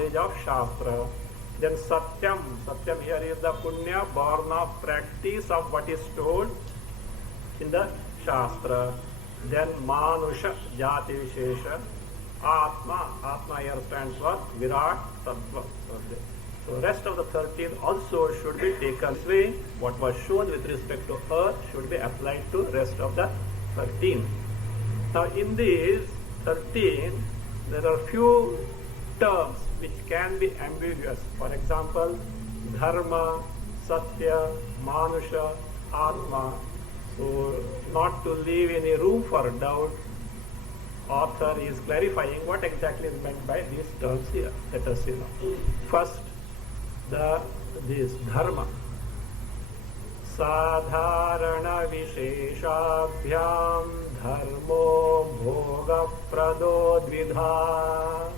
knowledge of Shastra. Then Satyam. Satyam here is the Punya born of practice of what is told in the Shastra. Then Manusha Jati Vishesha. Atma. Atma here stands for Virat Tattva. So rest of the 13 also should be taken this way. What was shown with respect to earth should be applied to rest of the 13. Now in these 13, there are few terms which can be ambiguous. For example, Dharma, Satya, Manusha, Atma. So not to leave any room for doubt, author is clarifying what exactly is meant by these terms here. Let us see now. First, this dharma. Sadharana visheshabhyam dharmo bhoga prado dvidha.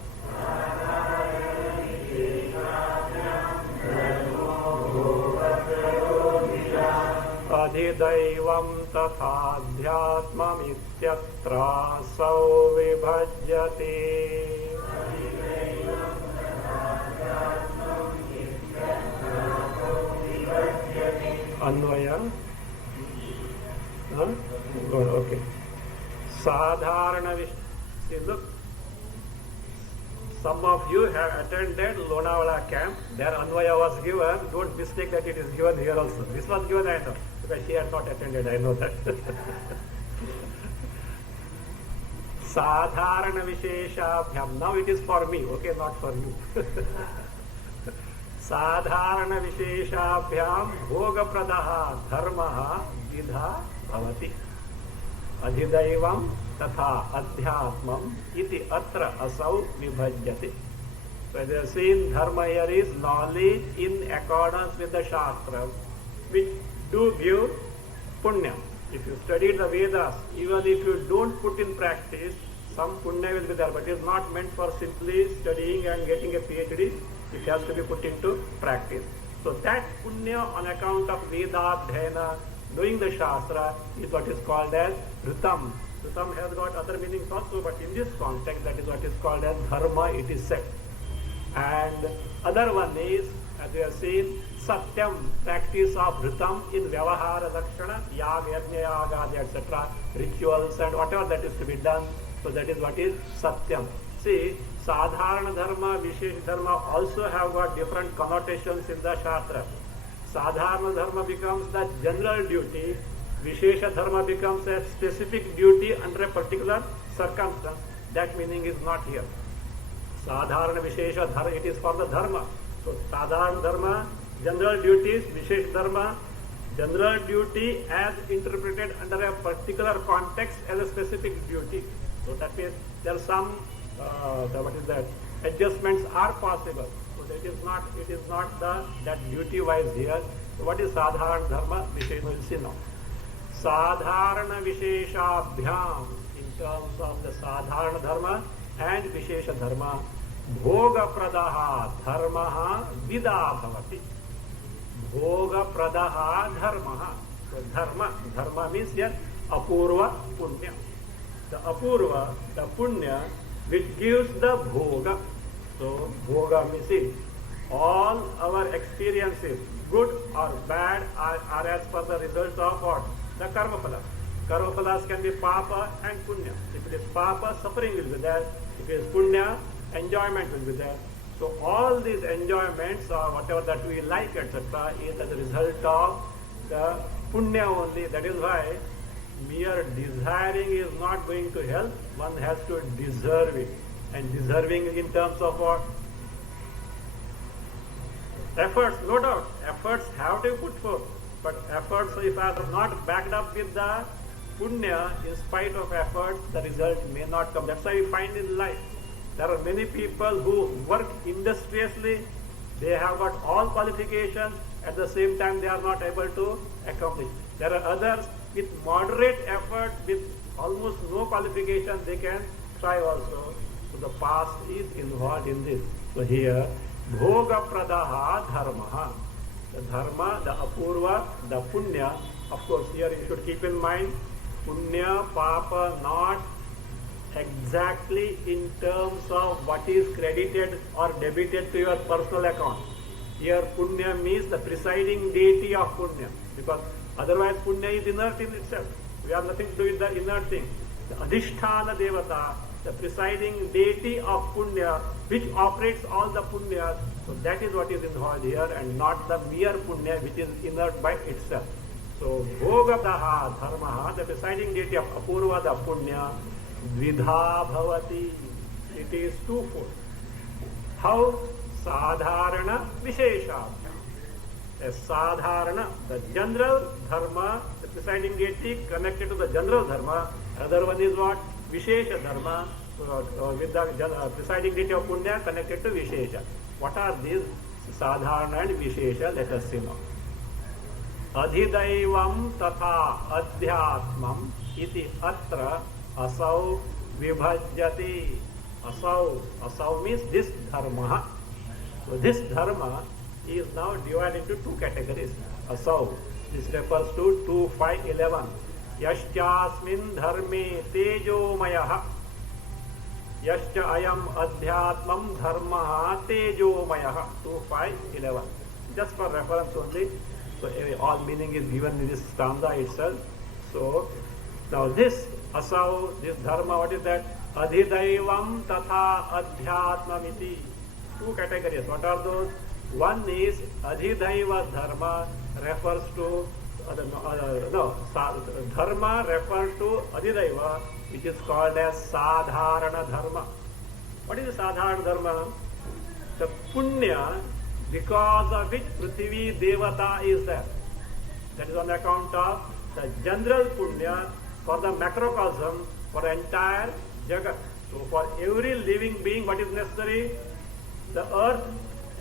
Adhidaivam tathadhyatmamityatra sau vibhajyate. Anvaya. Okay. Sadharana Visheshabhyam. See, look. Some of you have attended Lonavala camp. There Anvaya was given. Don't mistake that it is given here also. This was given, I know. Because she had not attended, I know that. Sadharana Visheshabhyam. Now it is for me, okay, not for you. Sadharana Visheshabhyam Bhoga Pradaha Dharmaha Vidha Bhavati. Adhidaivam Tatha Adhyatmam Iti Atra Asau Vibhajyati. So as you have seen, Dharma here is knowledge in accordance with the Shastra, which do give Punya. If you study the Vedas, even if you don't put in practice, some Punya will be there, but it is not meant for simply studying and getting a PhD. It has to be put into practice. So that Punya on account of Veda, Dhyana, doing the Shastra is what is called as Ritam. Ritam has got other meanings also, but in this context that is what is called as Dharma, it is said. And other one is, as we have seen, Satyam, practice of Ritam in Vyavahara Lakshana, Yaga, Yajna, Yaga, etc., rituals and whatever that is to be done. So that is what is Satyam. See, Sadharana Dharma, Vishesh Dharma also have got different connotations in the Shastra. Sadharana Dharma becomes the general duty, Vishesha Dharma becomes a specific duty under a particular circumstance. That meaning is not here. Sadharana Vishesha Dharma, it is for the Dharma. So Sadharana Dharma, general duties, Vishesh Dharma, general duty as interpreted under a particular context as a specific duty. So that means there are some adjustments are possible. So that is not, it is not that duty wise here. So what is Sadharana Dharma? Vishesh, we'll see now. Sadharana Visheshabhyam, in terms of the Sadharana Dharma and Vishesha Dharma, Bhoga Pradaha Dharmaha Vida Bhavati. Bhoga Pradaha Dharmaha. So Dharma means here Apurva Punya. The Apurva, the Punya, which gives the Bhoga. So Bhoga means it. All our experiences, good or bad, are as per the result of what? The Karma Phala. Karma Phalas can be Papa and Punya. If it is Papa, suffering will be there. If it is Punya, enjoyment will be there. So all these enjoyments or whatever that we like, etc., is as a result of the Punya only. That is why mere desiring is not going to help. One has to deserve it. And deserving in terms of what? Efforts, no doubt. Efforts have to be put forth. But efforts, if are not backed up with the Punya, in spite of efforts, the result may not come. That's why we find in life, there are many people who work industriously, they have got all qualifications, at the same time they are not able to accomplish. There are others with moderate effort, with almost no qualification, they can try also. So the past is involved in this. So here, Bhoga Pradaha Dharmaha. The Dharma, the Apurva, the Punya. Of course, here you should keep in mind, Punya, Papa, not exactly in terms of what is credited or debited to your personal account. Here punya means the presiding deity of punya, because otherwise punya is inert in itself. We have nothing to do with the inert thing. The adhisthana devata, the presiding deity of punya, which operates all the punyas, so that is what is involved here, and not the mere punya which is inert by itself. So bhogadaha dharmaha, the presiding deity of apurva, the punya, dvidha bhavati, it is twofold. How? Sadharana vishesha. A sadharana, the general dharma, the presiding deity connected to the general dharma. Other one is what? Vishesha dharma, with the presiding deity of punya connected to vishesha. What are these sadharana and vishesha? Let us see now. Adhidaivam tatha adhyatmam iti atra asau vibhajyati. Asau means this dharma. So this dharma is now divided into two categories. Asau, this refers to 2, 5, 11. Yaschasmin dharme tejomayaha. Yascha ayam adhyatmam dharmaha tejomayaha. 2, 5, 11. Just for reference only. So all meaning is given in this stanza itself. So now this asau, this dharma, what is that? Adhidaivam tatha adhyatmamiti. Two categories. What are those? One is adhidaiva dharma, refers to dharma refers to adhidaiva, which is called as sadharana dharma. What is the sadharana dharma? The punya, because of which Prithvi Devata is there. That is on account of the general punya for the macrocosm, for the entire Jagat. So for every living being, what is necessary? The earth,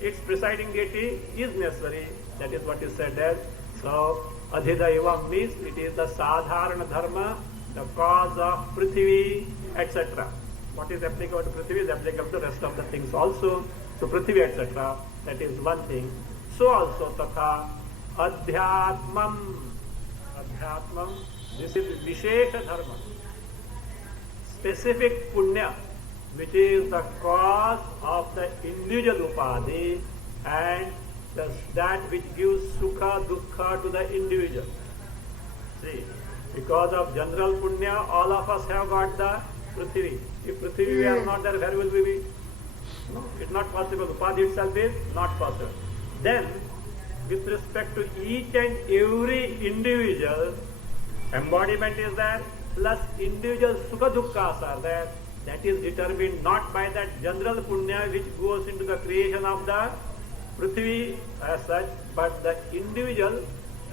its presiding deity is necessary. That is what is said as. So adhidaivam means it is the sadharana dharma, the cause of Prithvi, etc. What is applicable to Prithvi is applicable to the rest of the things also. So Prithvi, etc. That is one thing. So also tatha adhyatmam. Adhyatmam, this is vishesha dharma. Specific punya, which is the cause of the individual upadhi and that which gives sukha dukkha to the individual. See, because of general punya, all of us have got the Prithvi. If Prithvi are not there, where will we be? No, it's not possible. Upadhi itself is not possible. Then, with respect to each and every individual, embodiment is there, plus individual sukha dukkha's are there. That is determined not by that general punya which goes into the creation of the Prithvi as such, but the individual,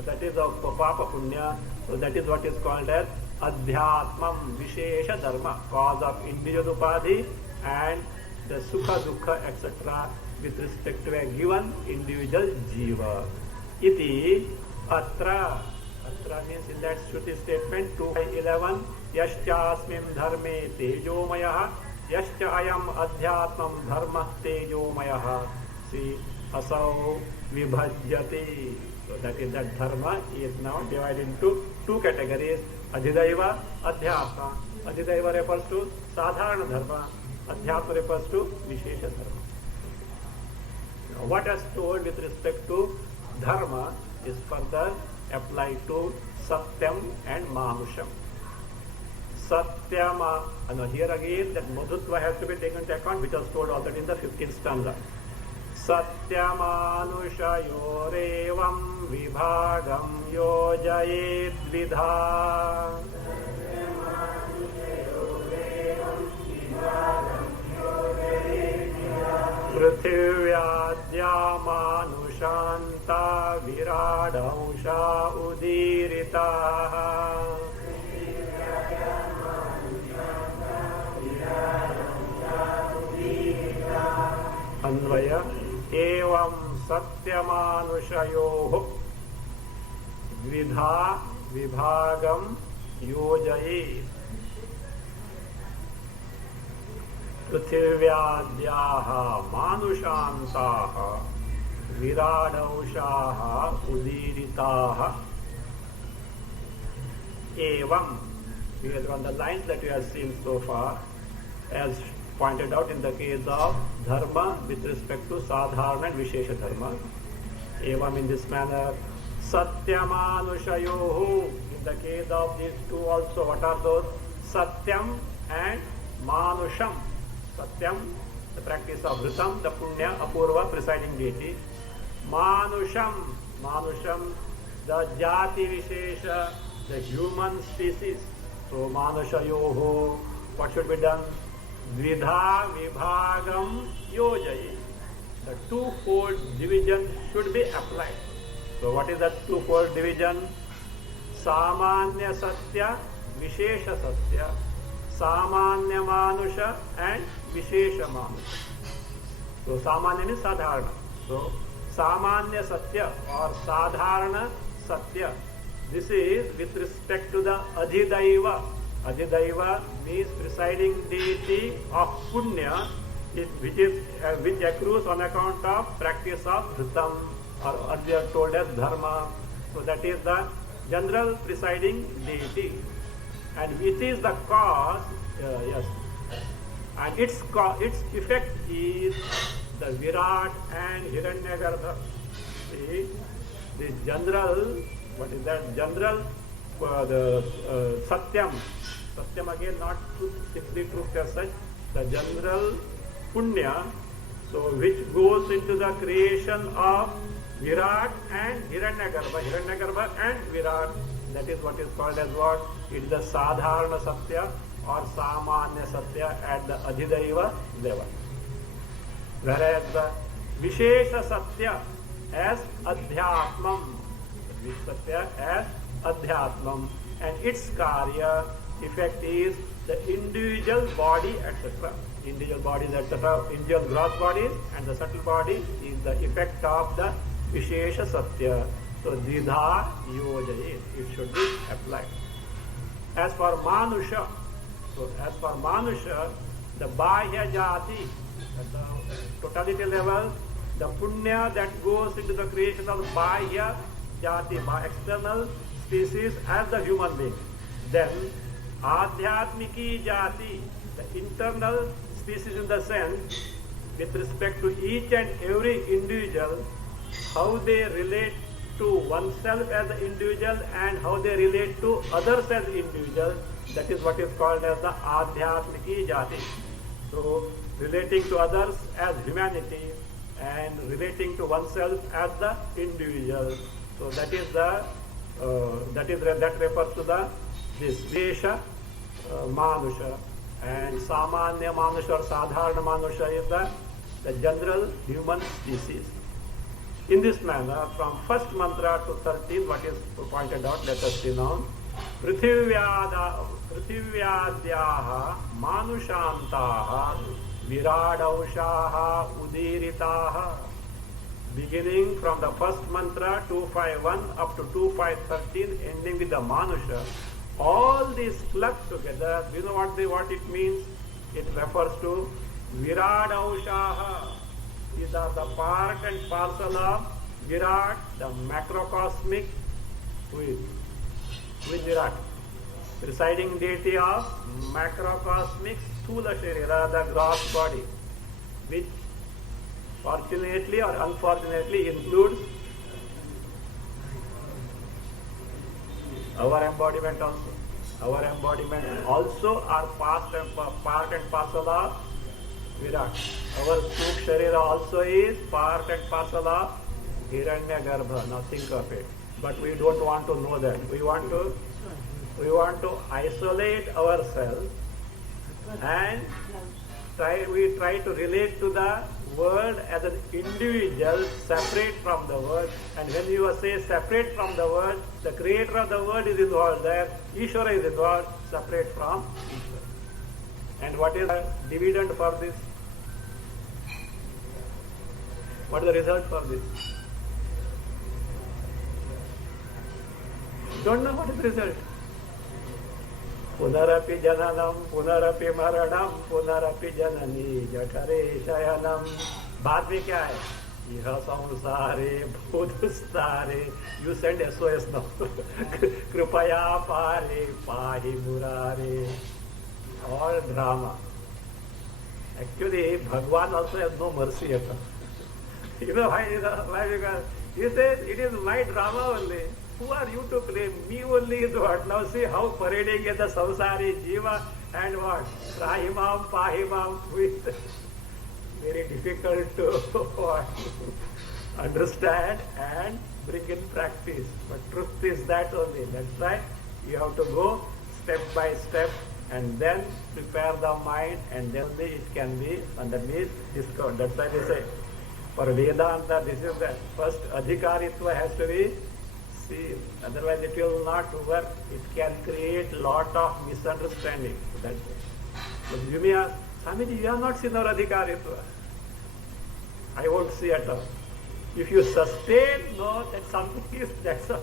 that is of papa punya. So that is what is called as adhyatmam vishesha dharma, cause of individual upadhi and the sukha dukkha etc. with respect to a given individual jiva. Iti atra. Atra means in that Shruti statement 2:11. Yaschasmin dharme tejomayaha. Yascha ayam adhyatmam dharma tejomayaha. See, asau vibhajyati. So that is that dharma is now divided into two categories. Adhidaiva, adhyatma. Adhidaiva refers to sadharana dharma. Adhyatma refers to vishesha dharma. Now, what is told with respect to dharma is further applied to satyam and manusham. Satyama, and here again that madhutva has to be taken into account, which was told already in the 15th stanza. Satyamanushyorevam vibhagam yojayet vidha. Prithivya manushanta viradausha udirita. Anvaya evam satyamanushyoh dvidha vibhagam yojayet. Prithivyaadyaha manushantaha viradhaushaha udiritaha. Evam, on the lines that we have seen so far, as pointed out in the case of dharma with respect to sadharana and vishesha dharma. Evam, in this manner, satyamanusayohu, in the case of these two also, what are those? Satyam and manusham. Satyam, the practice of Vritam, the Punya, Apurva, presiding deity. Manusham, Manusham, the Jati Vishesha, the human species. So Manushayoho, what should be done? Dvidha Vibhagam Yojayi. The twofold division should be applied. So what is that twofold division? Samanya Satya, Vishesha Satya. Samanya Manusha and Vishesha Manusha. So Samanya means Sadharana. So Samanya Satya or Sadharana Satya. This is with respect to the Adhidaiva. Adhidaiva means presiding deity of Punya, which accrues on account of practice of Dhritam, or earlier told as Dharma. So that is the general presiding deity. And it is the cause, yes, and its effect is the Virat and Hiranyagarbha. See, the general, what is that? General, Satyam. Satyam again, not truth, simply truth as such. The general Punya, so which goes into the creation of Virat and Hiranyagarbha. Hiranyagarbha and Virat. That is what is called as what? It is the Sadharana Satya or Samanya Satya at the Adhidaiva level. Whereas the Vishesha Satya as Adhyatmam. Vishesha Satya as Adhyatmam. And its Karya, effect is the individual body, etc. Individual bodies, etc. Individual gross bodies and the subtle body is the effect of the Vishesha Satya. So Dvidha Yojayi, it should be applied. As for Manusha, the Bahya Jati, at the totality level, the Punya that goes into the creation of Bahya Jati, external species as the human being. Then Adhyatmiki Jati, the internal species in the sense, with respect to each and every individual, how they relate to oneself as an individual and how they relate to others as individuals, that is what is called as the Adhyatmiki Jati. So, relating to others as humanity and relating to oneself as the individual. So, that is the that refers to the this Vesha Manusha, and Samanya Manusha or Sadharana Manusha is the general human species. In this manner, from first mantra to 13, what is pointed out, let us see now. Prithivyaadyaha manushantaha viradaushaha udiritaha. Beginning from the first mantra 251 up to 2513, ending with the manusha. All these clubbed together, do you know what it means? It refers to viradaushaha. These are the part and parcel of Virat, the macrocosmic with Virat, presiding deity of macrocosmic Sthula Sharira, the gross body, which fortunately or unfortunately includes our embodiment also. Our embodiment also are part and parcel of Virat. Our Sukh Sharira also is part and parcel of Hiranyagarbha. Now think of it. But we don't want to know that. We want to isolate ourselves and we try to relate to the world as an individual separate from the world. And when you say separate from the world, the creator of the world is involved there. Ishvara is involved, separate from Ishvara. And what is the dividend for this? What is the result for this? Don't know what is the result. Punarapi jananam, punarapi maranam, punarapi janani, jatare shayanam. बाद में क्या है? यह संसारे भूतस्तारे. You send SOS now. कृपया पारे पाहि मुरारे. All drama. Actually, Bhagwan also has no mercy at all. You know why? Because he says it is my drama only. Who are you to claim? Me only is what? Now see how parading is the samsari jiva and what? Rahimam, Pahimam, with very difficult to what? Understand and bring in practice. But truth is that only. That's why you have to go step by step and then prepare the mind, and then only it can be underneath discovered. That's why they say for Vedanta this is the first adhikaritva has to be seen. Otherwise it will not work. It can create lot of misunderstanding. That's it. But you may ask, Swamiji, you have not seen our adhikaritva. I won't see at all. If you sustain, no, that something is, that's all.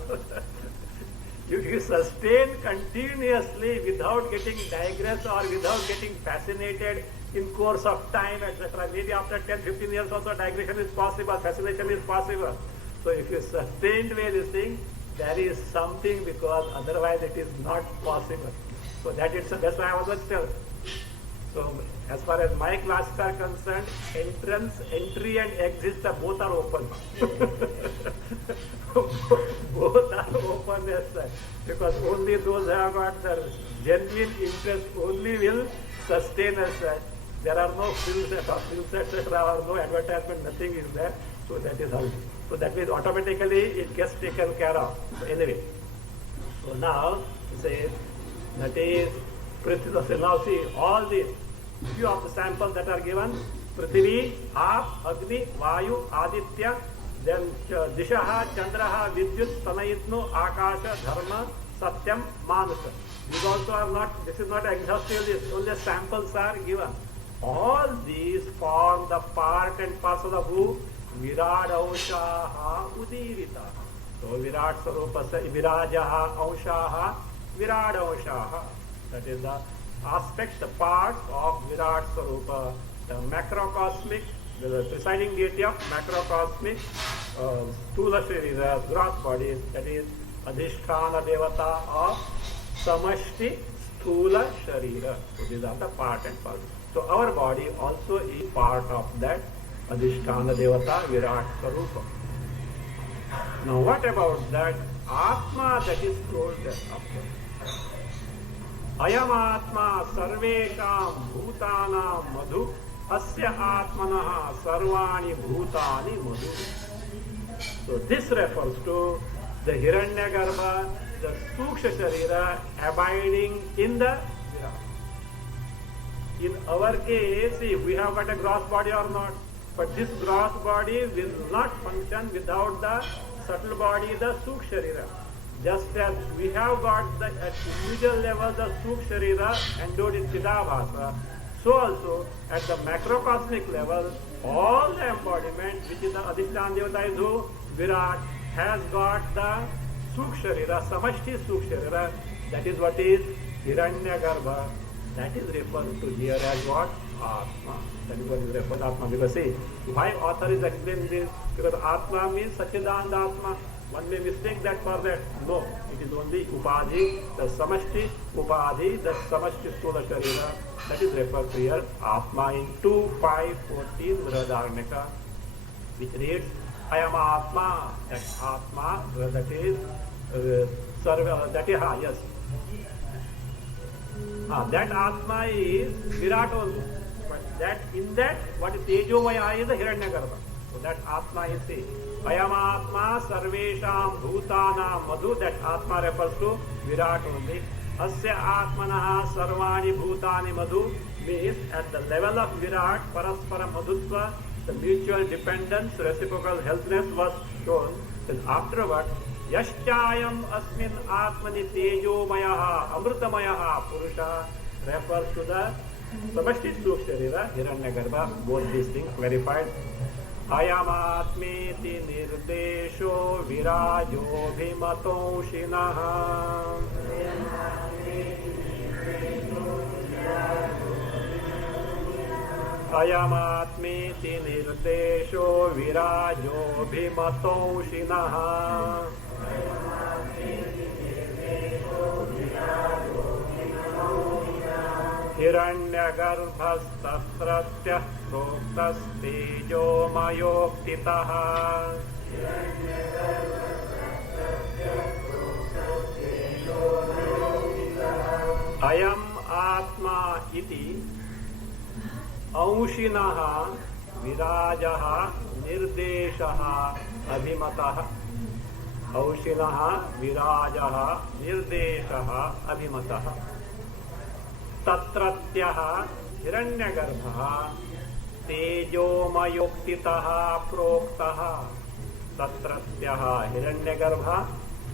If you sustain continuously without getting digressed or without getting fascinated in course of time, etc., maybe after 10-15 years also digression is possible, fascination is possible. So if you sustained way this thing, there is something, because otherwise it is not possible. So that's why I was telling. So as far as my classes are concerned, entry and exit, both are open. Both are open as such. Because only those who have got the genuine interest only will sustain as such. There are no films, etc., or no advertisement, nothing is there. So that is how. So that means automatically it gets taken care of. So anyway, so now he says that is Prithvi. So now see all these few of the samples that are given: Prithvi, Aap, Agni, Vayu, Aditya, then Dishaha, Chandraha, Vidyut, Tanayitnu, Akasha, Dharma, Satyam, Manasa. These also are not. This is not exhaustive list. Only samples are given. All these form the part and parcel of who? Virat Aushaha Udirita. So Virat Sarupasa Virajaha Aushaha Virat Aushaha. That is the aspect, the part of Virat Sarupa, the macrocosmic, the presiding deity of macrocosmic Stula Sharira, gross bodies, that is Adhishthana Devata of Samashti Stula Sharira. So these are the part and parcel. So our body also is part of that Adhishthana Devata Virat Sarupa. Now what about that Atma that is told after? Ayam Atma Sarvesham Bhutanam Madhu Asya Atmanaha Sarvani Bhutani Madhu. So this refers to the Hiranyagarbha, the Suksha Sharira abiding in the Virat. In our case, if we have got a gross body or not, but this gross body will not function without the subtle body, the Suksha Sharira. Just as we have got the at individual level the Suksha Sharira endowed in Chidabhasa, so also at the macrocosmic level, all the embodiment which is the Adhishthana Devata is who? Virat has got the Suksha Sharira, Samashti Suksha Sharira. That is what is Hiranyagarbha. That is referred to here as what? Atma. That is what is referred to Atma. Because see, why author is explaining this? Because Atma means Sachidananda Atma. One may mistake that for that. No, it is only Upadhi, the Samashti, Upadhi, the Samashti Stula Sharira. That is referred to here Atma in 2.5.14 Vrihadaranyaka, which reads I am Atma. That Atma, that is Sarva, that is, yes. That Atma is Virat only. But that in that, what is Tejomaya is the Hiranyagarbha. So that Atma is the Ayam Atma Sarvesham Bhutana Madhu. That Atma refers to Virat only. Asya Atmanaha Sarvani Bhutani Madhu means at the level of Virat, Paraspara Madhutva, the mutual dependence, reciprocal healthiness was shown. Then afterward, Yashchayam Asmin Atmani Tejomayaha Amrutamayaha Purusha refers to the Samashti Suksha Sharira, Hiranyagarbha, both these things verified. Ayamatmeti Nirdesho Virajo Bhimato Shinaha. Ayamatmeti Nirdesho Virajo Bhimato Shinaha. हिरण्यगर्भस्तत्रत्यः प्रोक्तस्तेजोमयोक्तितः अयम् आत्मा इति अंशिनः विराजः निर्देशः अभिमतः अंशिनः विराजः निर्देशः अभिमतः तत्रत्यः हिरण्यगर्भः तेजोमयोक्तितः प्रोक्तः तत्रत्यः हिरण्यगर्भः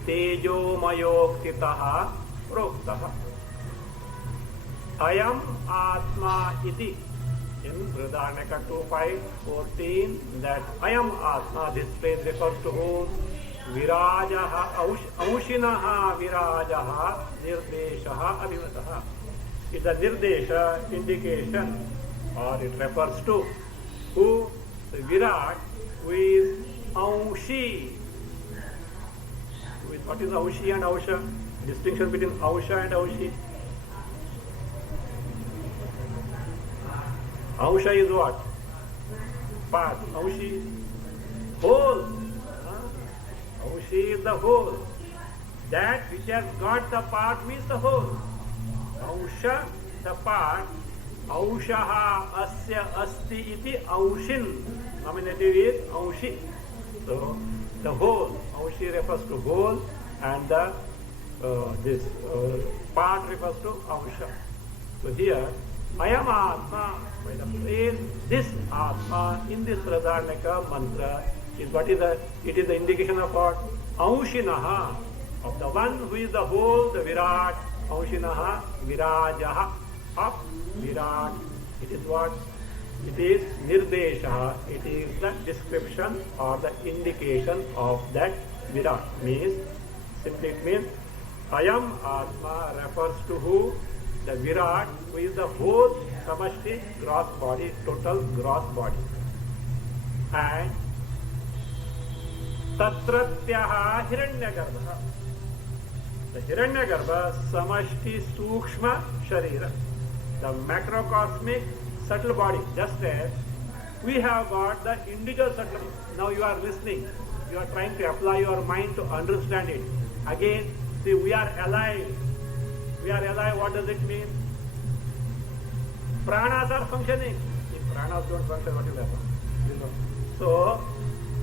तेजोमयोक्तितः प्रोक्तः अयम् आत्मा इति in Brihadaranyaka 2.5.14 that ayam atma, this phrase refers to whom? Virajaha aushinaha virajaha nirdeshaha abhimataha. It's a nirdesha indication, or it refers to who? The Virat, who is aushi. What is aushi and ausha? Distinction between ausha and aushi. Ausha is what? Part. Aushi, whole. Aushi is the whole. That which has got the part means the whole. Ausha, the part. Aushaha asya asti iti aushin. Nominative is aushi. So, the whole. Aushi refers to whole, and the this part refers to ausha. So here, ayam atma, by the phrase this atma in this Brihadaranyaka mantra is what is the, it is the indication of what? Aushinaha, of the one who is the whole, the Virat, Aushinaha, Virajaha, of Virat. It is what? It is Nirdesha, it is the description or the indication of that Virat. Means, simply it means, Ayam Atma refers to who? The Virat, who is the whole samashti gross body, total gross body. And Tatratyaha Hiranyagarbha. The Hiranyagarbha samashti sukshma sharira. The macrocosmic subtle body, just as we have got the individual subtle body. Now you are listening, you are trying to apply your mind to understand it. Again, see, we are alive. We are alive, what does it mean? Pranas are functioning. If pranas don't function, what will happen? You know. So,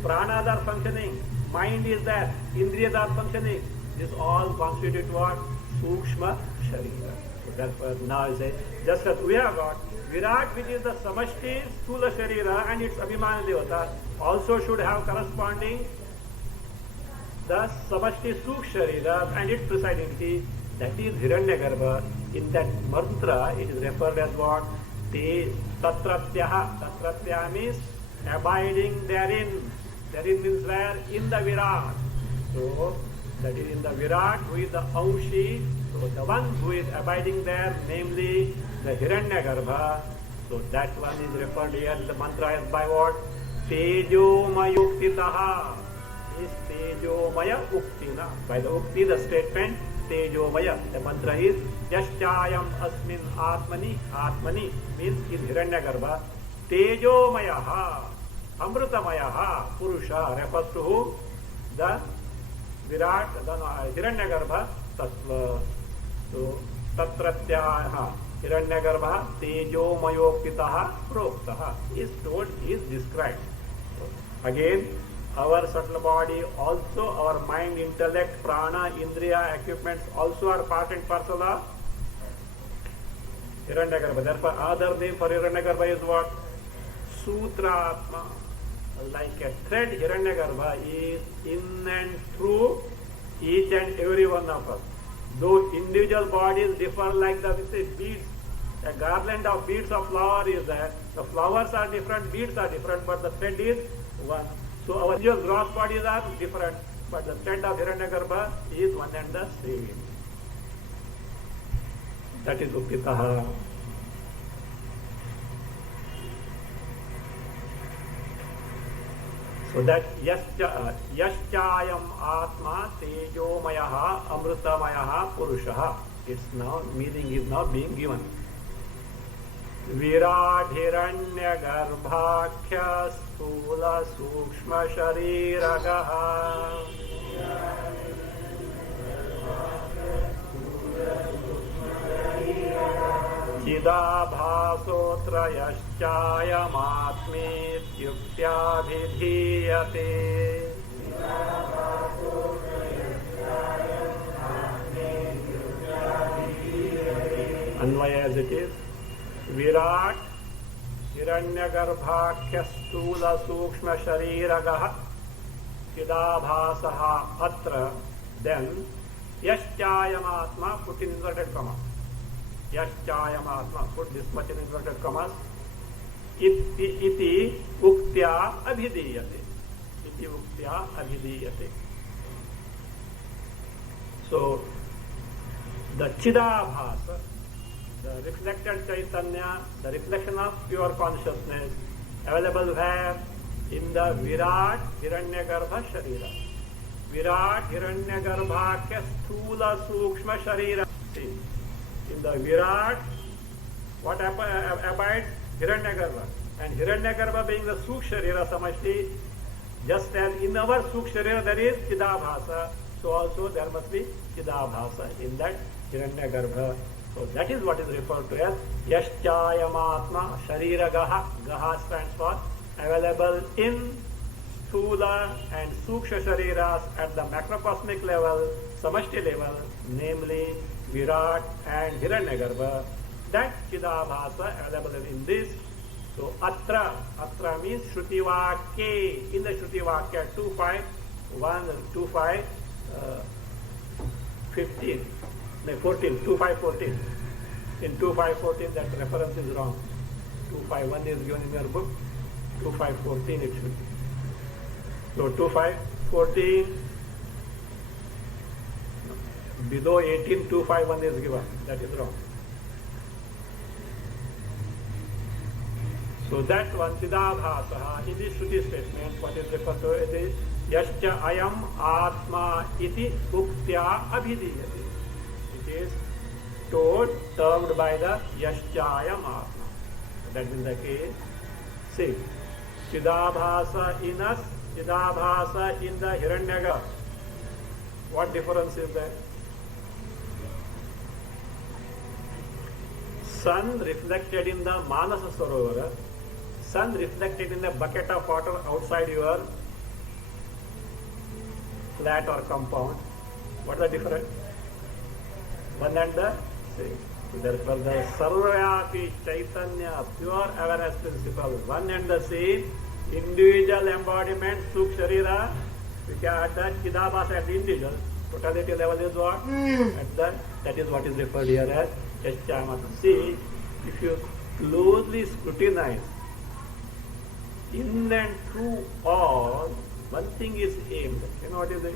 pranas are functioning, mind is there, indriyas are functioning. This all constitute what? Sukshma sharira. So therefore, now I say, just as we have got Virat, which is the samashti sthula sharira and its abhimana devata, also should have corresponding the samashti sukh sharira and its presiding, that is Hiranyagarbha. In that mantra, it is referred as what? Tatratyaha. Tatratyaha means abiding therein. Therein means where? In the Virat. So, that is in the Virat, who is the Aushi. So, the one who is abiding there, namely the Hiranyagarbha. So, that one is referred here in the mantra as by what? Tejomaya uktitaha. Is Tejomaya uktina. By the ukti, the statement, Tejomaya. The mantra is Yaschayam asmin atmani. Atmani means in Hiranyagarbha. Tejomayaha, Amritamayaha, Purusha refers to who? The Virat, the Hiranyagarbha, Tattva. So, Tatratyaha, Hiranyagarbha, Tejomayoktitaha, Proktaha is told, is described. So, again, our subtle body, also our mind, intellect, prana, indriya, equipments also are part and parcel of Hiranyagarbha. Therefore, other name for Hiranyagarbha is what? Sutratma. Like a thread, Hiranyagarbha is in and through each and every one of us. Though individual bodies differ like the beads, a garland of beads of flower is there. The flowers are different, beads are different, but the thread is one. So our individual gross bodies are different, but the thread of Hiranyagarbha is one and the same. That is Uktitaha. So that Yaschayam Atma Tejomayaha Amritamayaha Purushaha. Its now meaning is now being given. Virat हिरण्यगर्भाख्य स्थूल सूक्ष्म शरीरगः चिदाभासोऽत्रयश्चायमात्मेत्युक्त्याभिधीयते Anvaya as it is. Virat Hiranyagarbhakhya Stula Sukshma Shariragaha Chidabhasaha Atra. Then Yashchayamatma, put in inverted comma. Yashchayamatma, put this much in inverted commas. Iti Uktya Abhidiyate. Iti Uktya Abhidiyate. So the Chidabhasa, the reflected Chaitanya, the reflection of pure consciousness, available where? In the Virat Hiranyagarbha Sharira. Virat Hiranyagarbhakya Sthula Sukshma Sharira. See, in the Virat, what abides? Hiranyagarbha. And Hiranyagarbha being the Sukh Sharira Samashti, just as in our Sukh Sharira there is Chidabhasa, so also there must be Chidabhasa in that Hiranyagarbha. So that is what is referred to as Yashchayamatma Shariragaha. Gaha stands for available in Sthula and Suksha Shariras at the macrocosmic level, Samashti level, namely Virat and Hiranyagarbha. That Chidabhasa available in this. So Atra means Shruti Vakya. In the Shruti Vakya 15. No, 14, 2514. In 2514 that reference is wrong. 251 is given in your book. 2514 it should be. So 2514, below 18, 251 is given. That is wrong. So that one, Chidabhasa, in this Shruti statement, what is referred to is Yascha Ayam Atma iti Uktya Abhidiyate. Is termed by the Yashchayam Atma. That is the case. See, Chidabhasa in us, Chidabhasa in the Hiranyaga. What difference is there? Sun reflected in the Manasa Sarovara, sun reflected in the bucket of water outside your flat or compound. What is the difference? One and the same. Therefore, the Sarvayapi Chaitanya, pure awareness principle, one and the same, individual embodiment, Sukh Sharira, which are at the Chidabhasa at the individual, totality level is what? That is what is referred here as Yashchayamatma. See, if you closely scrutinize, in and through all, one thing is aimed. You know what is it?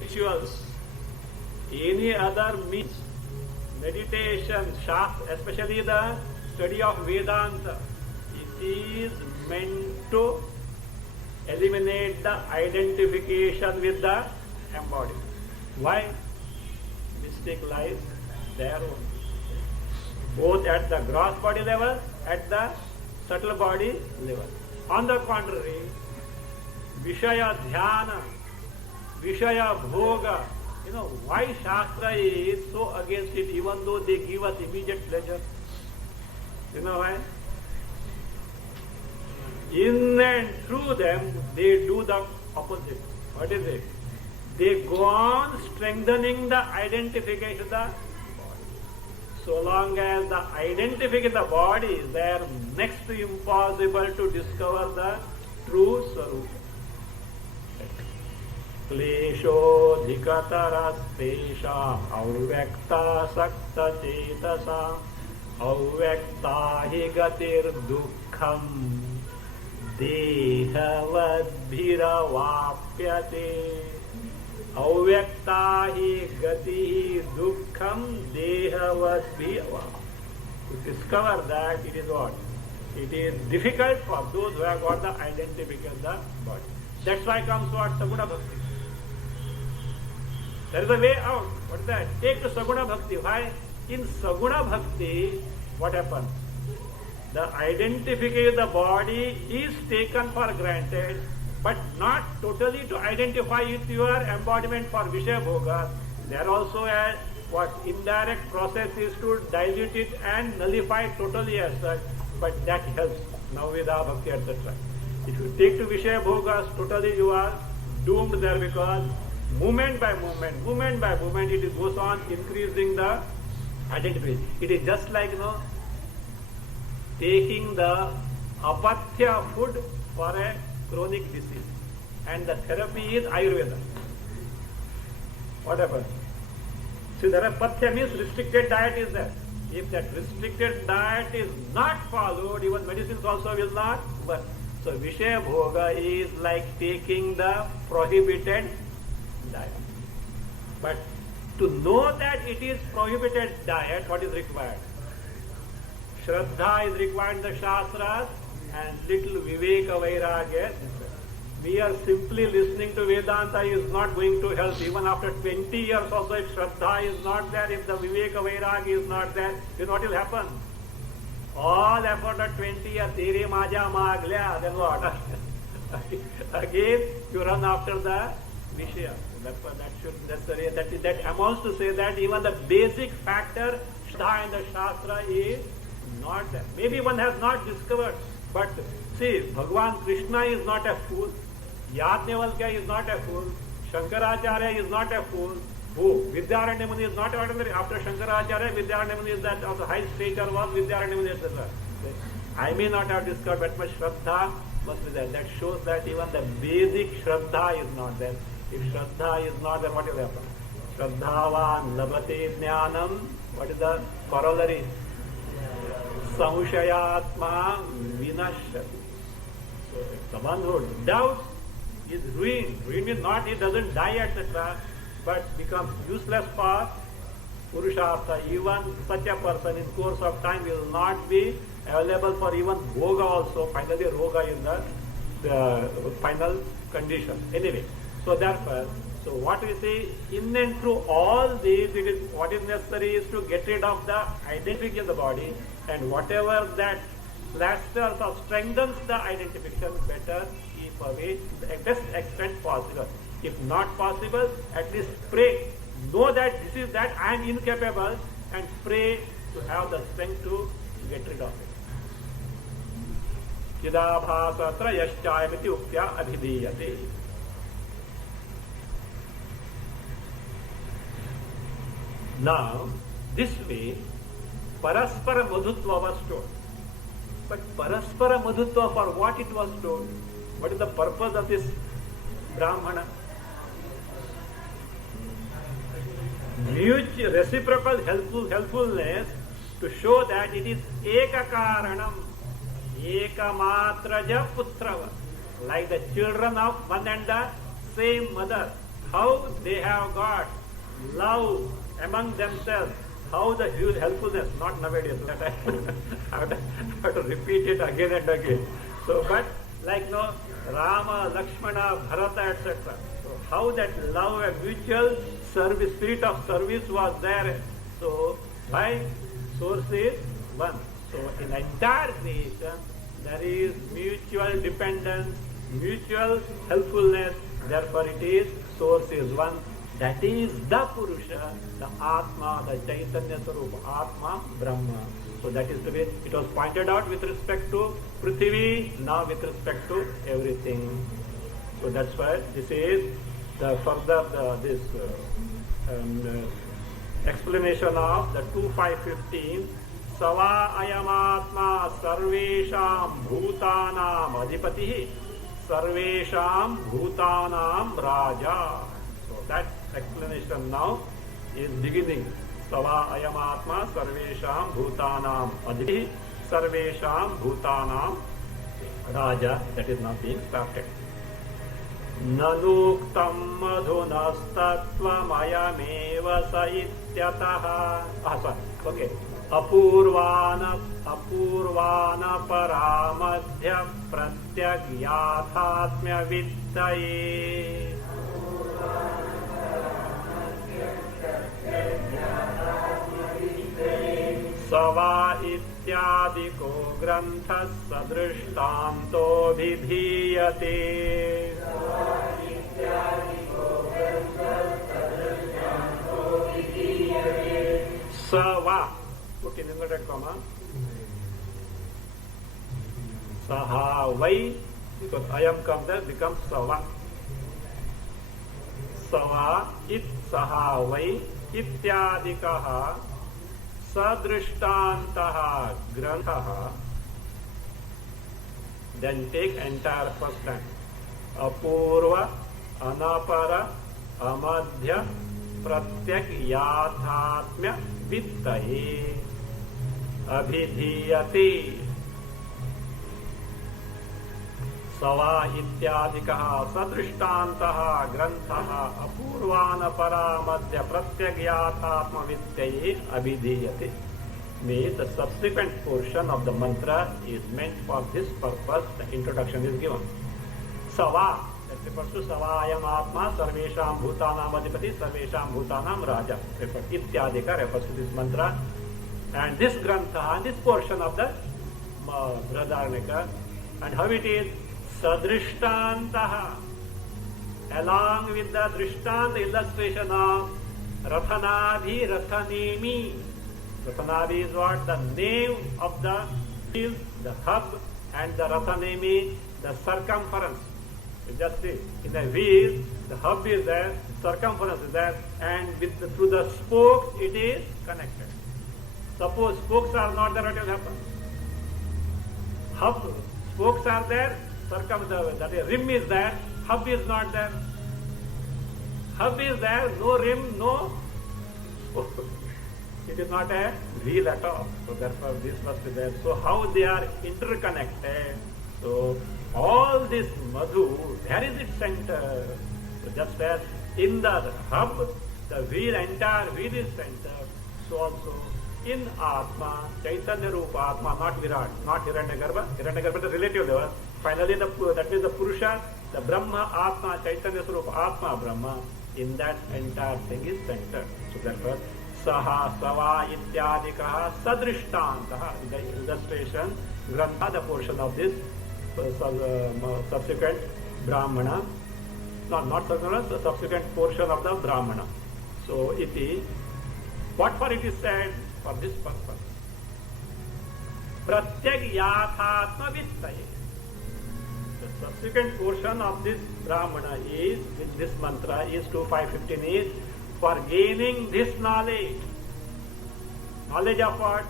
Rituals, any other means, meditation, Shastra, especially the study of Vedanta, it is meant to eliminate the identification with the embodiment. Why? Mistake lies there only. Both at the gross body level, at the subtle body level. On the contrary, Vishaya Dhyana, Vishaya Bhoga, you know, why Shastra is so against it even though they give us immediate pleasure? You know why? In and through them, they do the opposite. What is it? They go on strengthening the identification of the body. So long as the identification of the body is there, next to impossible to discover the true Swarupa. Kleshodhikatarastesha avyakta sakta chetasa avyakta hi gatir dukkham dehavadbhiravapyate avyakta hi gati dukkham dehavadbhiravapyate. To discover that, it is what? It is difficult for those who have got the identification of the body. That's why comes what? Saguna Bhakti. There is a way out. What is that? Take to Saguna Bhakti. Why? In Saguna Bhakti, what happens? The identification of the body is taken for granted, but not totally to identify with your embodiment for Vishaya Bhoga. There also a what indirect process is to dilute it and nullify it totally as such, but that helps. Navida Bhakti, etc. If you take to Vishaya Bhogas, totally you are doomed there, because moment by moment, it goes on increasing the identification. It is just like, taking the apatya food for a chronic disease, and the therapy is Ayurveda. What happens? See, there apatya means restricted diet is there. If that restricted diet is not followed, even medicines also will not work. So Vishaya Bhoga is like taking the prohibited diet. But to know that it is prohibited diet, what is required? Shraddha is required in the Shastras, and little Viveka Vairagya. We are simply listening to Vedanta is not going to help. Even after 20 years also, if Shraddha is not there, if the Viveka Vairagya is not there, then what will happen? All after 20 years, Tere Maja Maglia, then what? Again, you run after the Vishaya. That amounts to say that even the basic factor, Shraddha in the Shastra is not there. Maybe one has not discovered, but see, Bhagavan Krishna is not a fool. Yajnavalkya is not a fool. Shankaracharya is not a fool. Who? Vidyaranya Muni is not ordinary. After Shankaracharya, Vidyaranya Muni is that of the high stature was Vidyaranya Muni, etc. I may not have discovered, but my Shraddha must be there. That shows that even the basic Shraddha is not there. If Shraddha is not there, what will happen? Shraddhavan labate jnanam. What is the corollary? Samshayatma vinashyati. So someone who doubts is ruined. Ruined is not, it doesn't die, etc., but becomes useless for Purushartha. Even such a person in course of time will not be available for even Bhoga also. Finally, Roga in the final condition. Anyway, so therefore, so what we say, in and through all these, it is what is necessary is to get rid of the identity of the body, and whatever that plasters or strengthens the identification, better keep away to the best extent possible. If not possible, at least pray. Know that this is that I am incapable, and pray to have the strength to get rid of it. Chidabhasatra yaschayamiti uktya abhidiyate. Now, this way, Paraspara Madhutva was told. But Paraspara Madhutva, for what it was told? What is the purpose of this Brahmana? Mutual, reciprocal helpfulness to show that it is Ekakaranam, Ekamatraja Putrava, like the children of one and the same mother. How they have got love among themselves, how the helpfulness, not nowadays, that I have to repeat it again and again. So, but like Rama, Lakshmana, Bharata, etc. So, how that love and mutual service, spirit of service was there. So, by source is one. So, in entire creation, there is mutual dependence, mutual helpfulness. Therefore, it is source is one. That is the Purusha, the Atma, the Chaitanya Sarupa, Atma, Brahma. So that is the way it was pointed out with respect to Prithvi, now with respect to everything. So that's why this is the further explanation of the 2515. Sava ayamatma sarvesham bhutanam adhipatihi sarvesham bhutanam raja. So that explanation now is beginning. Sava ayamatma sarvesham bhutanam adhipatihi sarvesham bhutanam raja. That is now being started. ननूक्तं मधुनस्तत्त्वमयमेव स इत्यतः okay अपूर्वान परामध्य प्रत्यग्याथात्म्य वित्तये सवा इत्यादिको ग्रन्थः सदृष्टान्तोऽभिधीयते सवा put in inverted comma saha vai because ayam comes there becomes sava it saha vai ityadikaha sadrishtantaha granthaha then take entire first time apurva anapara amadhya pratyak yathatmya vittaye अभिधीयते सवा इत्यादिकः सदृष्टान्तः ग्रन्थः अपूर्वानपरामध्य प्रत्यग्याथात्मविद्यये अभिधीयते. May the subsequent portion of the mantra is meant for this purpose. The introduction is given. Sava, that refers to Savayam Atma Sarvesham Bhutanam Adhipati Sarvesham Bhutanam Raja. Ityadika refers to this mantra. And this grantha, and this portion of the Bradarnika, and how it is Sadrishtantaha, along with the Drishtanta illustration of Rathanabhi Rathanemi. Rathanabhi is what? The name of the wheel, the hub, and the Rathanemi, the circumference. You just see, in the wheel, the hub is there, circumference is there, and through the spokes it is connected. Suppose spokes are not there, what will happen? Hub, spokes are there, that is, rim is there, hub is not there. Hub is there, no rim, no spoke. It is not a wheel at all. So therefore this must be there. So how they are interconnected? So all this madhu, there is its center. So just as in the hub, the wheel, entire wheel is center. So also in Atma, Chaitanya Rupa Atma, not Virat, not Hiranyagarbha. Hiranyagarbha is the relative level. Finally, that means the Purusha, the Brahma, Atma, Chaitanya Rupa Atma, Brahma. In that entire thing is centered. So therefore, Saha, Sava, Ityadikaha, Sadrishtantaha, the illustration, Grantha, the portion of this subsequent Brahmana, not subsequent, the subsequent portion of the Brahmana. So, iti, what for it is said? For this purpose. Pratyag Yathatma Vittaye. The subsequent portion of this Brahmana is, with this mantra, is 2515 is, for gaining this knowledge. Knowledge of what?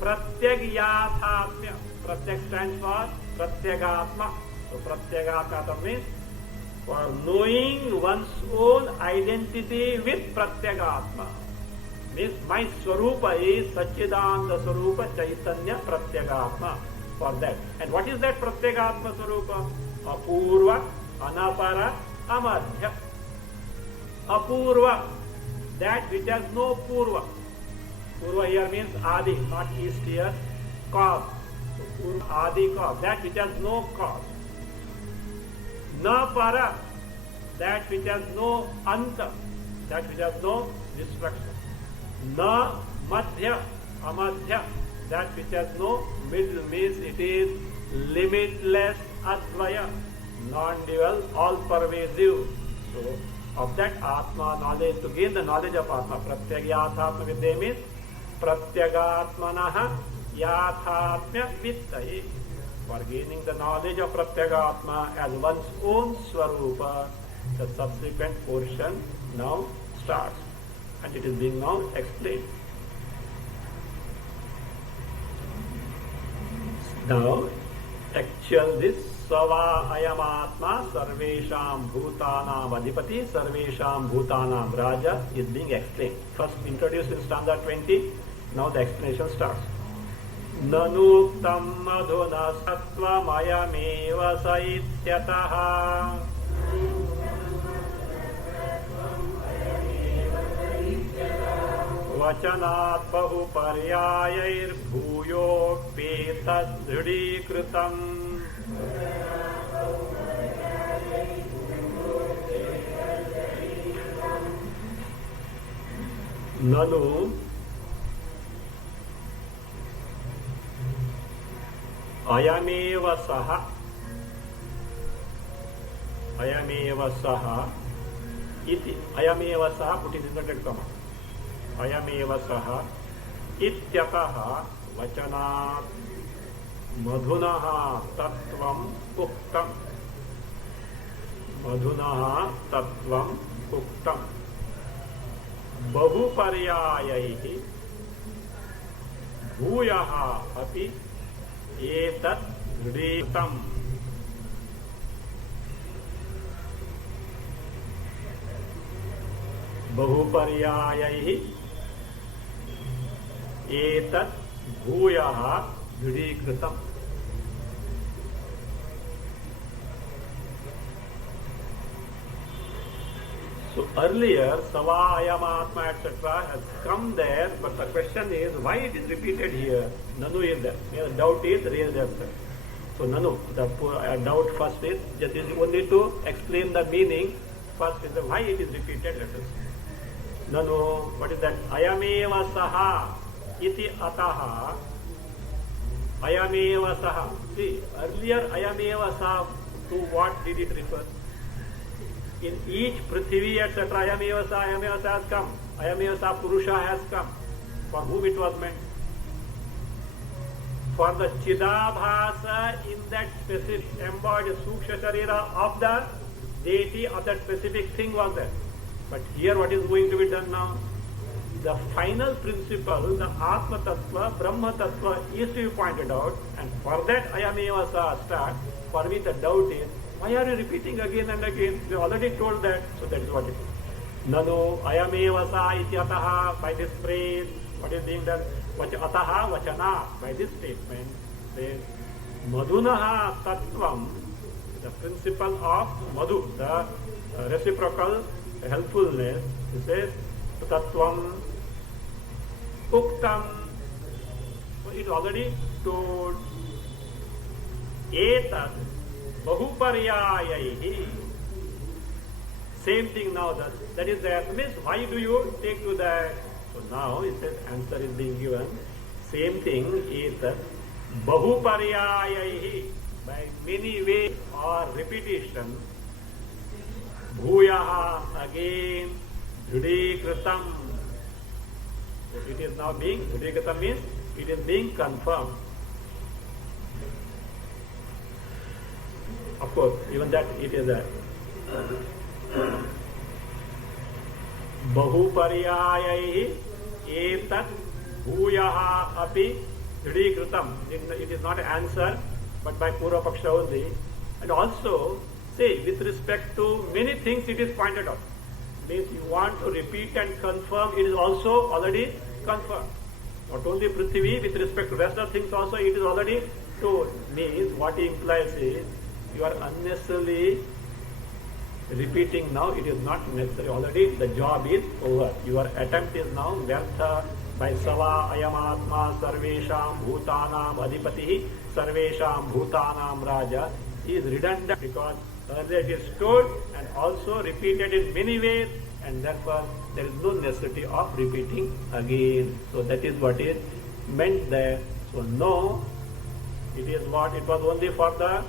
Pratyag Yathatmya. Pratyag stands for Pratyagatma. So Pratyagatma means for knowing one's own identity with Pratyagatma. Means my Swarupa is Satchidananda Swarupa Chaitanya Pratyagatma. For that. And what is that Pratyagatma Swarupa? Apurva, Anapara, Amadhya. Apurva, that which has no Purva. Purva here means Adi, not East here. Cause. So, Adi cause, that which has no cause. Na para, that which has no anta, that which has no destruction. Na madhya, amadhya, that which has no middle, means it is limitless advaya, non-dual, all-pervasive. So, of that Atma knowledge, to gain the knowledge of Atma, Pratyagyathatma Vidya means Pratyagatmanaha Yathatmya Vittaye. For gaining the knowledge of Pratyagatma as one's own Swarupa, the subsequent portion now starts. And it is being now explained. Now, actual this Sava Ayam Atma Sarvesham Bhutanam Adhipati Sarvesham Bhutanam Raja is being explained. First introduced in stanza 20, now the explanation starts. Nanuktam madhuna sattvam ayameva saityataha वचनात् बहुपर्यायैर्भूयोऽप्येतद्धृढीकृतम् ननु अयमेव सः इति अयमेव सः put in inverted comma अयमेव सः इत्यतः वचनात् मधुनः तत्त्वम् उक्तम् बहुपर्यायैः भूयः अपि एतत् दृढीकृतम् बहुपर्यायैः एतत् भूयः दृढीकृतम्. So earlier, Sava, Ayam, Atma, etc. has come there, but the question is why it is repeated here. Nanu is there. The doubt is real there. So Nanu, the doubt first is just is only to explain the meaning. First is why it is repeated. Let us see. Nanu, what is that? Ayameva saha iti ataha. Ayameva saha. See, earlier Ayameva saha, to what did it refer? In each Prithvi, etc., Ayameva saha has come. Ayameva saha Purusha has come. For whom it was meant? For the Chidabhasa in that specific embodied Suksha Sharira of the deity of that specific thing was there. But here what is going to be done now? The final principle, the Atma Tattva, Brahma Tattva is to be pointed out, and for that Ayameva Sa start. For me the doubt is, why are you repeating again and again? We already told that, so that is what it is. Nano Ayameva Sa ityataha, by this phrase, what is being done? Ataha Vachana, by this statement, says Madhunaha Tattvam, the principle of Madhu, the reciprocal helpfulness. He says Tattvam Uktam. So it already told Etat Bahuparyayaihi. Same thing now, that is there. Means why do you take to that? So now it says answer is being given. Same thing, Etat Bahuparyayaihi, by many ways or repetition. Bhuyaha, again, Dhrudikritam. So it is now being, Dhrudikritam means it is being confirmed. Of course, even that it is a Bahuparyayaihi etat bhuyaha api Dhrudikritam. It is not an answer, but by Purva Paksha only. And also, say, with respect to many things it is pointed out. Means you want to repeat and confirm, it is also already confirmed. Not only Prithvi, with respect to rest of things also it is already told. Means what it implies is, you are unnecessarily repeating now, it is not necessary. Already the job is over. Your attempt is now vyartha. By Sava, Ayamatma, Sarvesham, Bhutanam, Adhipati, Sarvesham, Bhutanam, Raja is redundant because earlier it is told and also repeated in many ways, and therefore there is no necessity of repeating again. So that is what is meant there. So no, it is what it was only for the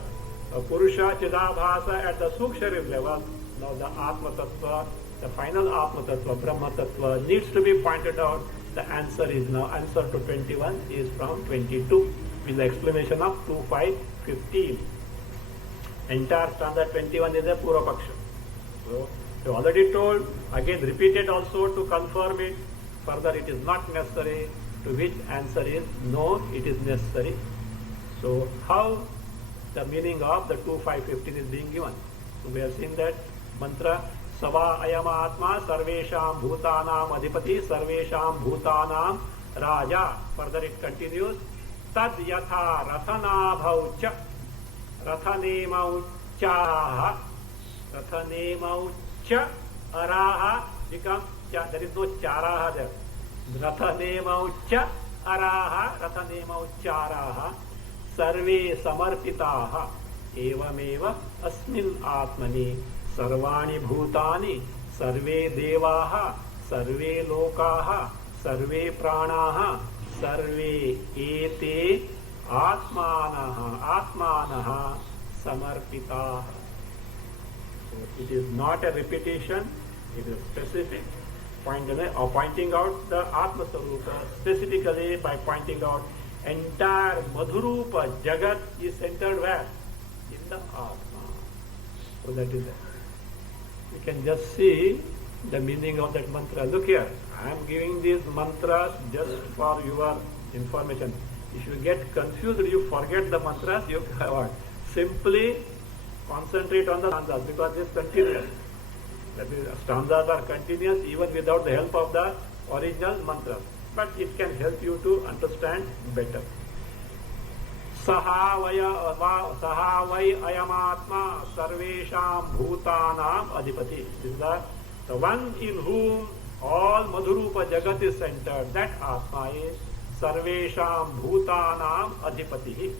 Purusha Chidabhasa at the Suksharim level. Now the Atma Tattva, the final Atma Tattva, Brahma Tattva needs to be pointed out. The answer is now, answer to 21 is from 22 with the explanation of 2.5.15. Entire stanza 21 is a Purva Paksha. So they already told, again repeated also to confirm it. Further it is not necessary, to which answer is no, it is necessary. So how the meaning of the 2.5.15 is being given? So we have seen that mantra Sava Ayama Atma Sarvesham Bhutanam Adhipati Sarvesham Bhutanam Raja. Further it continues Tad Yatha Rathana Bhaucha Rathanemaucha Rathanemaucha Araha becomes there is no Charaha there. रथनेमौच्च अराः रथनेमौच्चाराः सर्वे समर्पिताः एवमेव अस्मिन् आत्मनि सर्वाणि भूतानि सर्वे देवाः सर्वे लोकाः सर्वे प्राणाः सर्वे एते आत्मानः समर्पिताः. So it is not a repetition, it is specific pointing out the Atma Sarupa specifically by pointing out entire Madhurupa Jagat is centered where? In the Atma. So that is it. You can just see the meaning of that mantra. Look here, I am giving these mantras just for your information. If you get confused, you forget the mantras, you simply concentrate on the stanzas because it is continuous. That is, stanzas are continuous even without the help of the original mantras. But it can help you to understand better. Saha vai ayamatma sarvesham bhutanam adhipati. This is the one in whom all Madhurupa Jagat is centered. That Atma is sarvesham bhutanam adhipati.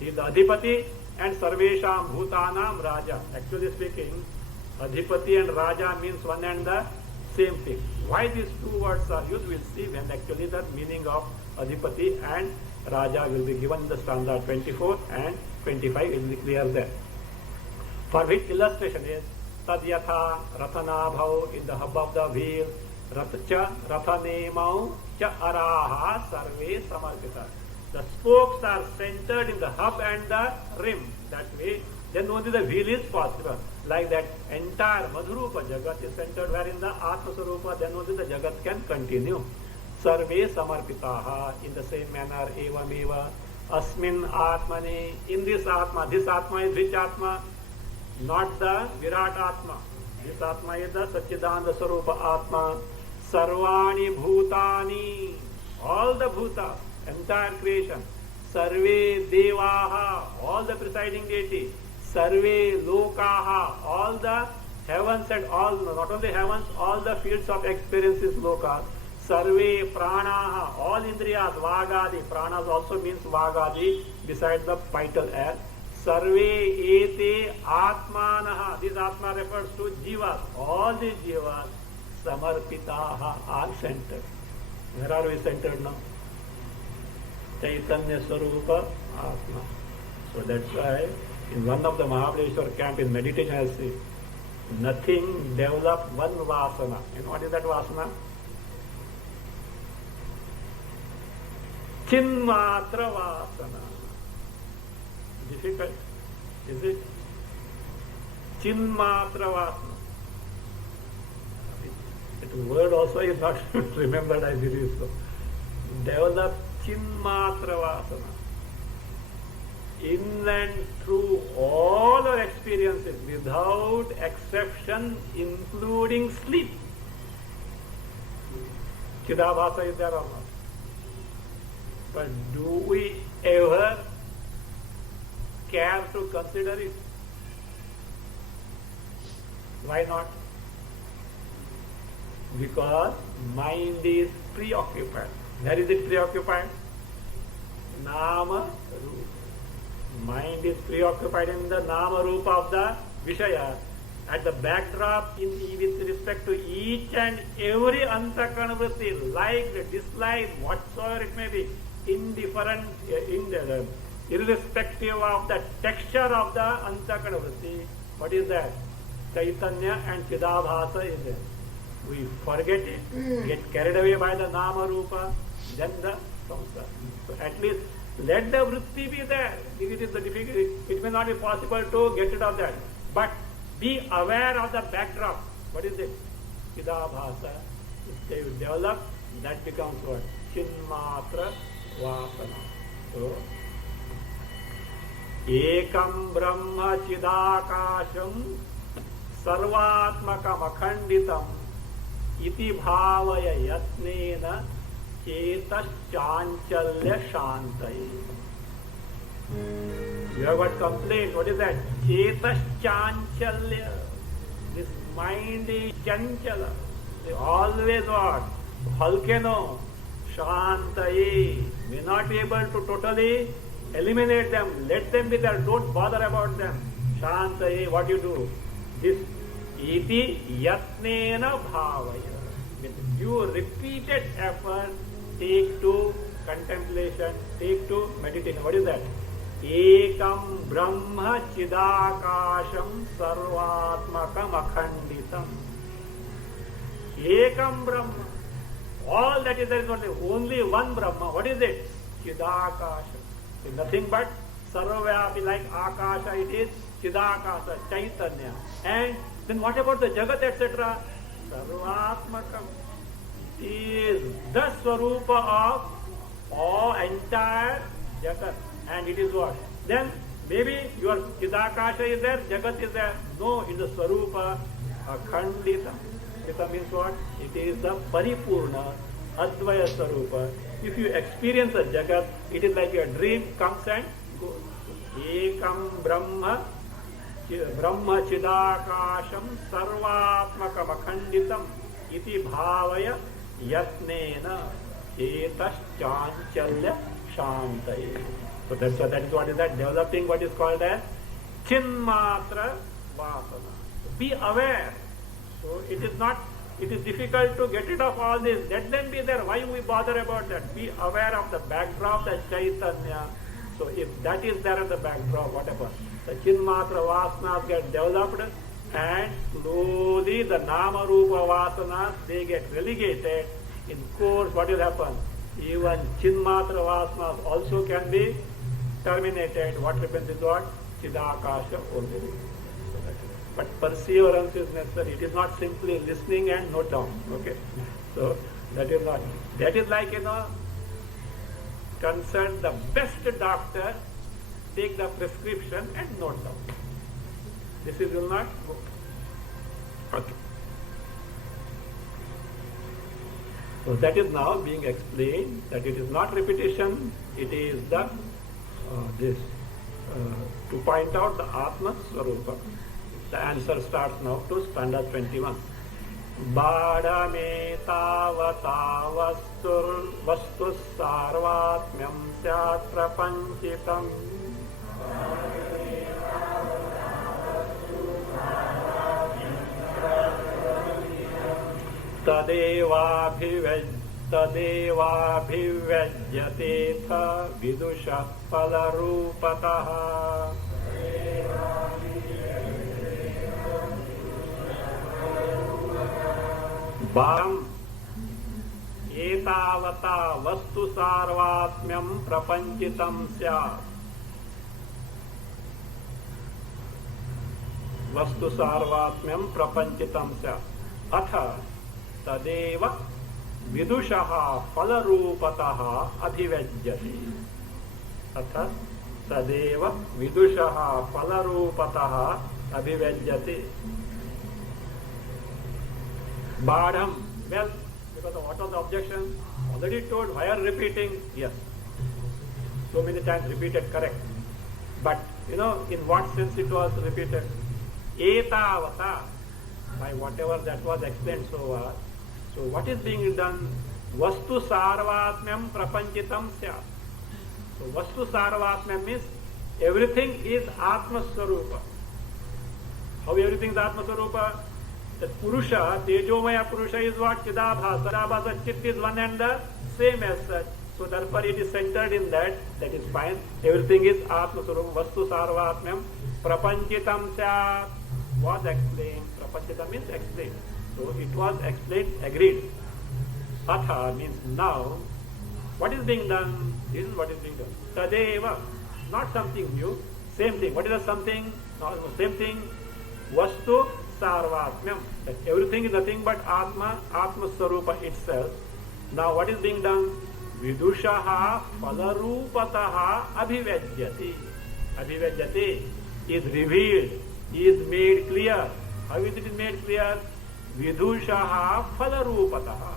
He is the adhipati and sarvesham bhutanam raja. Actually speaking, adhipati and raja means one and the same thing. Why these two words are used, we'll see when actually the meaning of adhipati and raja will be given in the stanza 24 and 25 will be clear there. For which illustration is tadyatha rathanabhau, in the hub of the wheel, ratcha rathanemau cha araha sarve samarpita. The spokes are centered in the hub and the rim. That way, then only the wheel is possible. Like that, entire Madhurupa Jagat is centered where in the Atma Sarupa, then only the Jagat can continue. Sarve samarpitaha, in the same manner, evameva, asmin atmani, in this Atma is which Atma? Not the Virat Atma. This Atma is the Satchidananda Sarupa Atma. Sarvani bhutani, all the bhutas, entire creation. Sarve devaha, all the presiding deity. Sarve lokaha, all the heavens and all, not only heavens, all the fields of experience is lokas. Sarve pranaha, all indriyas, vagadi, pranas also means vagadi, besides the vital air. Sarve ete atmanaha, this atma refers to jivas, all these jivas, samarpitaha, are centered. Where are we centered now? Chaitanya Swarupa Atma. So that's why in one of the Mahabaleshwar camp in meditation I say, nothing develop one vasana. And what is that vasana? Chinmatra vasana. Difficult, is it? Chinmatra vasana. That word also is not remembered, I believe so. Develop Chinmatra vasana. In and through all our experiences, without exception, including sleep. Chidabhasa is there or not? But do we ever care to consider it? Why not? Because mind is preoccupied. Where is it preoccupied? Nama Rupa. Mind is preoccupied in the Nama Rupa of the Vishaya. At the backdrop, with respect to each and every Antakarana vritti, like, dislike, whatsoever it may be, indifferent, irrespective of the texture of the Antakarana vritti, what is that? Chaitanya and Chidabhasa is there. We forget it, get carried away by the Nama Rupa, then the samsara. So at least let the vritti be there. If it is the difficult, it may not be possible to get rid of that. But be aware of the backdrop. What is it? Chidabhasa. If they develop, that becomes what? Chinmatra vasana. So, ekam brahma chidakasham sarvatmakam akhanditam iti bhavaya yatnena chetaschanchalla shantai. You have got complaint. What is that? Chetaschanchalla. This mind is chanchala. They always what? volcano, Shantaye, may not be able to totally eliminate them. Let them be there. Don't bother about them. Shantaye, what you do? This iti yatnena bhavaya. With due repeated effort, take to contemplation, take to meditation. What is that? Ekam Brahma Chidakasham Sarvatmakam Akhanditam. Ekam Brahma. All that is there is only one Brahma. What is it? Chidakasham. It's nothing but Sarvavyapi, like Akasha it is, Chidakasha, Chaitanya. And then what about the Jagat, etc.? Sarvatmakam is the Swarupa of all entire Jagat. And it is what? Then maybe your Chidakasha is there, Jagat is there. No, it's the Swarupa Akhandita. Akhandita means what? It is the Paripurna Advaya Swarupa. If you experience a Jagat, it is like a dream comes and goes. Ekam Brahma Chidakasham Sarvatmakam Akhanditam iti bhavaya yatnena etaschanchalla shantaye. So that is what is that? Developing what is called as Chinmatra Vasana. Be aware. So it is difficult to get rid of all this. Let them be there. Why we bother about that? Be aware of the backdrop, the Chaitanya. So if that is there in the backdrop, whatever, the Chinmatra Vasanas get developed and slowly the Nama Rupa Vasanas, they get relegated. In course, what will happen? Even Chinmatra Vasanas also can be terminated. What happens is what? Chidakasha only. But perseverance is necessary. It is not simply listening and note down. Okay? So that is not. That is like, consult the best doctor, take the prescription and note down. This is will not go. Okay. So that is now being explained, that it is not repetition, it is the to point out the Atma Swarupa. The answer starts now to stanza 21. Badame tavata vastus sarvatmyam syat prapanchitam. Tadevabhivyajyate tha vidusha palarupataha. Bam etavata vastu sarvatmyam prapanchitam syat. Vastu sarvatmyam prapanchitam syat. Atha tadeva vidushaha palarupataha abhivajyati. Atha tadeva vidushaha palarupataha abhivajyati. Badham, well, because of what was the objection? Already told, why are repeating? Yes. So many times repeated, correct. But, in what sense it was repeated? Etavata, by whatever that was explained so far. So what is being done? Vastu sarvatmyam prapanchitam syat. So vastu sarvatmyam means everything is Atma Swarupa. How everything is Atma Swarupa? That Purusha, Tejomaya Purusha is what? Chidabhasa. Chidabhasa Chit is one and the same as such. So therefore it is centered in that. That is fine. Everything is Atma Swarupa. Vastu sarvatmyam prapanchitam syat. Was explained. Prapanchitam means explained. So it was explained, agreed. Atha means now. What is being done? This is what is being done. Tadeva, not something new. Same thing. What is the something? No, same thing. Vastu sarvatmyam. That everything is nothing but Atma Swarupa itself. Now what is being done? Vidushaha palarupataha abhivajyati. Abhivajyati is revealed, is made clear. How is it made clear? Vidushaha palarupataha.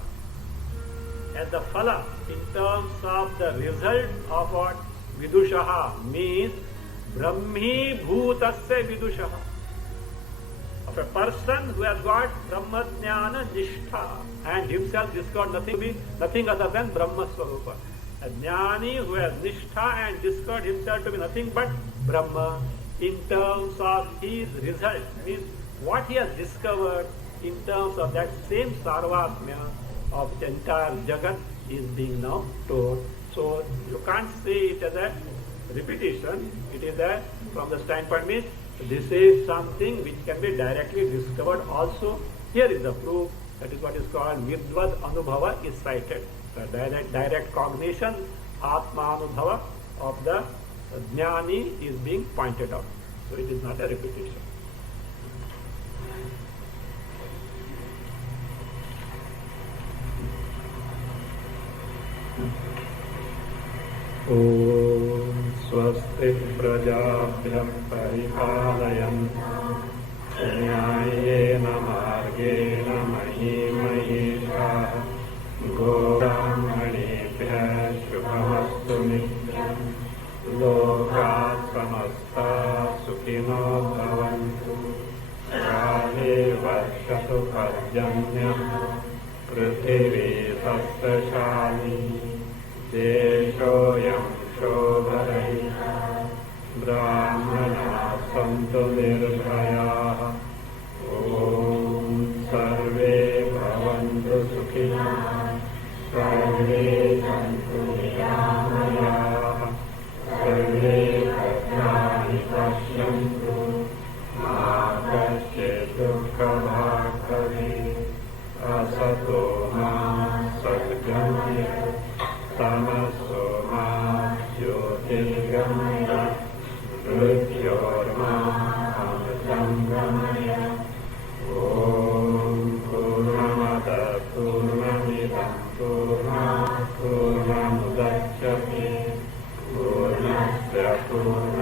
As the phala, in terms of the result of what? Vidushaha means Brahmi bhutasya vidushaha. Of a person who has got Brahma Jnana Nishtha and himself discovered nothing other than Brahma Swarupa. A Jnani who has Nishtha and discovered himself to be nothing but Brahma in terms of his result, means what he has discovered in terms of that same Sarvatmya of the entire Jagat is being now told. So you can't say it as a repetition, it is a, from the standpoint means this is something which can be directly discovered also. Here is the proof, that is what is called Vidvad Anubhava is cited. The direct cognition, Atma Anubhava of the Jnani is being pointed out. So it is not a repetition. Om Swasti Prajabhyam Paripalayantam Nyayena Margena Mahi Mahishah Gorammanibhya Shubhamastu Nityam Lokat Samasta Sukhino Bhavantu Kale Varshatu Parjanyam Prithvi Sastrashali Deshoyam Shobharayita Brahmana Santu Nirbhaya Om Sarve Bhavantu Sukhina Sarve Santu Niramaya Sarve Bhadrani Pashyantu Ma Kasyet Dukkha Bhakave Asato Ma Satgamya Tamaso Ma Jyotirgamaya Mrityorma Amritangamaya Om Purnamada Purnamidam Purnamudachyate Purnasya Purnamudachyate